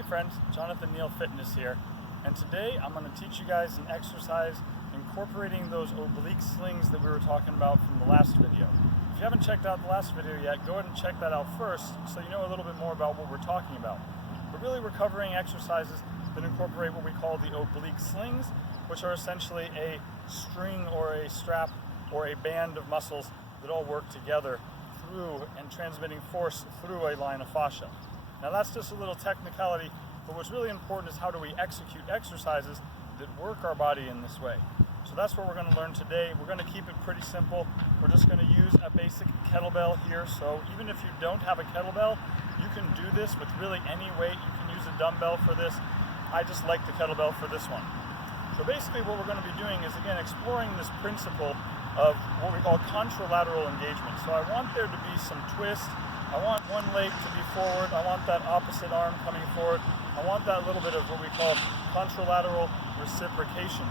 Hey friends, Jonathan Neal Fitness here, and today I'm going to teach you guys an exercise incorporating those oblique slings that we were talking about from the last video. If you haven't checked out the last video yet, go ahead and check that out first so you know a little bit more about what we're talking about. But really we're covering exercises that incorporate what we call the oblique slings, which are essentially a string or a strap or a band of muscles that all work together through and transmitting force through a line of fascia. Now that's just a little technicality, but what's really important is how do we execute exercises that work our body in this way. So that's what we're going to learn today. We're going to keep it pretty simple. We're just going to use a basic kettlebell here. So even if you don't have a kettlebell, you can do this with really any weight. You can use a dumbbell for this. I just like the kettlebell for this one. So basically what we're going to be doing is, again, exploring this principle of what we call contralateral engagement. So I want there to be some twist. I want one leg to be forward. I want that opposite arm coming forward. I want that little bit of what we call contralateral reciprocation.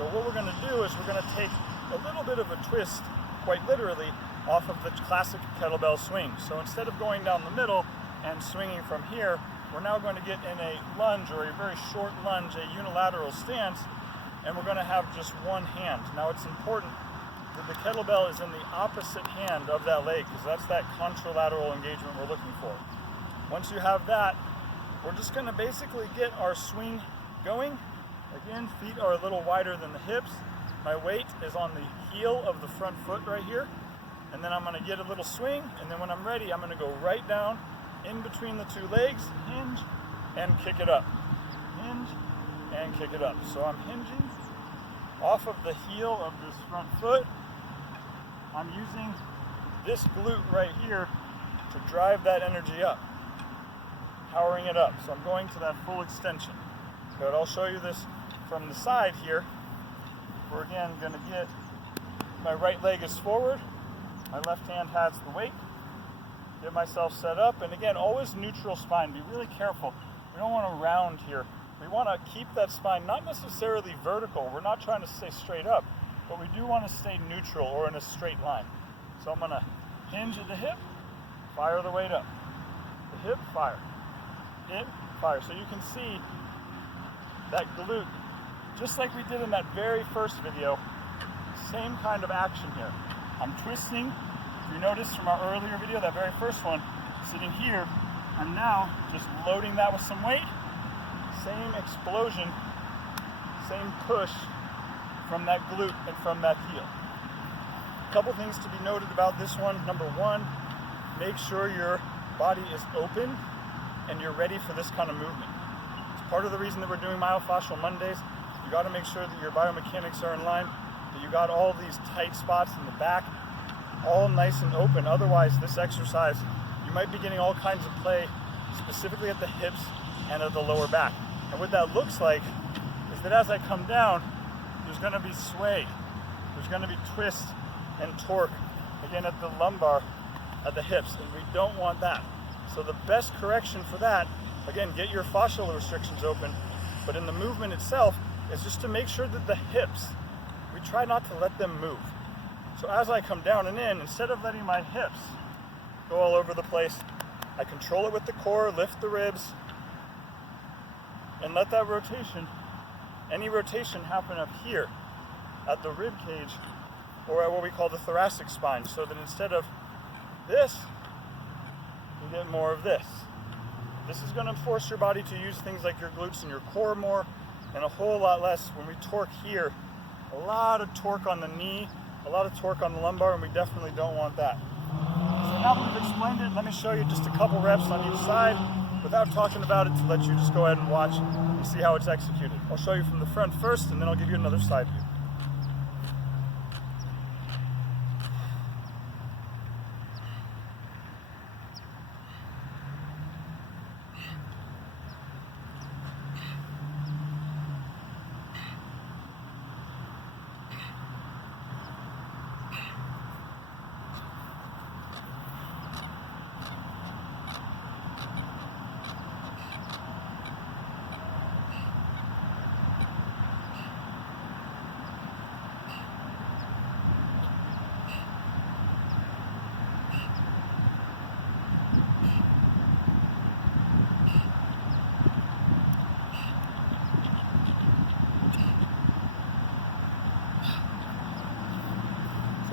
So what we're going to do is we're going to take a little bit of a twist, quite literally, off of the classic kettlebell swing. So instead of going down the middle and swinging from here, we're now going to get in a lunge, or a very short lunge, a unilateral stance, and we're going to have just one hand. Now it's important that the kettlebell is in the opposite hand of that leg, because that's that contralateral engagement we're looking for. Once you have that, we're just going to basically get our swing going. Again, feet are a little wider than the hips. My weight is on the heel of the front foot right here, and then I'm going to get a little swing, and then when I'm ready, I'm going to go right down in between the two legs, hinge, and kick it up. Hinge, and kick it up. So I'm hinging off of the heel of this front foot. I'm using this glute right here to drive that energy up, powering it up. So I'm going to that full extension. But I'll show you this from the side here. We're again going to get, my right leg is forward, my left hand has the weight, get myself set up, and again, always neutral spine. Be really careful. We don't want to round here. We want to keep that spine not necessarily vertical. We're not trying to stay straight up, but we do want to stay neutral or in a straight line. So I'm going to hinge at the hip, fire the weight up. The hip, fire. Hip, fire. So you can see that glute, just like we did in that very first video, same kind of action here. I'm twisting. If you noticed from our earlier video, that very first one, sitting here, I'm now just loading that with some weight. Same explosion, same push from that glute and from that heel. A couple things to be noted about this one. Number one, make sure your body is open and you're ready for this kind of movement. It's part of the reason that we're doing myofascial Mondays. You got to make sure that your biomechanics are in line, that you got all these tight spots in the back, all nice and open. Otherwise, this exercise, you might be getting all kinds of play, specifically at the hips and at the lower back. And what that looks like is that as I come down, there's going to be sway, there's going to be twist and torque, again at the lumbar, at the hips, and we don't want that. So the best correction for that, again, get your fascial restrictions open, but in the movement itself, is just to make sure that the hips, we try not to let them move. So as I come down and in, instead of letting my hips go all over the place, I control it with the core, lift the ribs, and let that rotation, any rotation, happen up here at the rib cage, or at what we call the thoracic spine, so that instead of this, you get more of this. This is going to force your body to use things like your glutes and your core more, and a whole lot less when we torque here. A lot of torque on the knee, a lot of torque on the lumbar, and we definitely don't want that. So now that we've explained it, let me show you just a couple reps on each side without talking about it, to let you just go ahead and watch and see how it's executed. I'll show you from the front first, and then I'll give you another side view.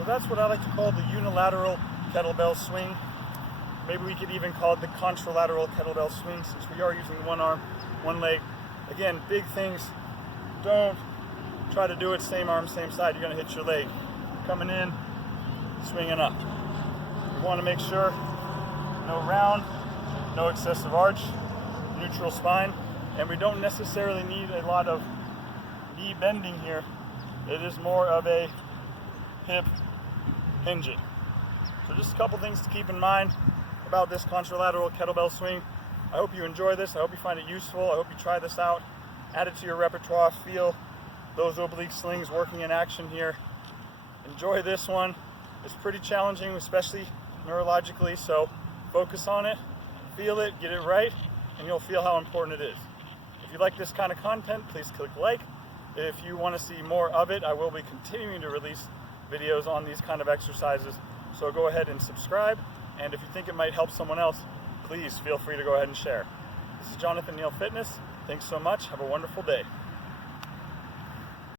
that's what I like to call the unilateral kettlebell swing. Maybe we could even call it the contralateral kettlebell swing, since we are using one arm, one leg. Again, big things. Don't try to do it same arm, same side. You're going to hit your leg. Coming in, swinging up. We want to make sure no round, no excessive arch, neutral spine, and we don't necessarily need a lot of knee bending here. It is more of a hip hinging. So just a couple things to keep in mind about this contralateral kettlebell swing. I hope you enjoy this. I hope you find it useful. I hope you try this out. Add it to your repertoire. Feel those oblique slings working in action here. Enjoy this one. It's pretty challenging, especially neurologically, so focus on it, feel it, get it right, and you'll feel how important it is. If you like this kind of content, please click like. If you want to see more of it, I will be continuing to release videos on these kind of exercises, so go ahead and subscribe, and if you think it might help someone else, please feel free to go ahead and share. This is Jonathan Neal Fitness. Thanks so much. Have a wonderful day.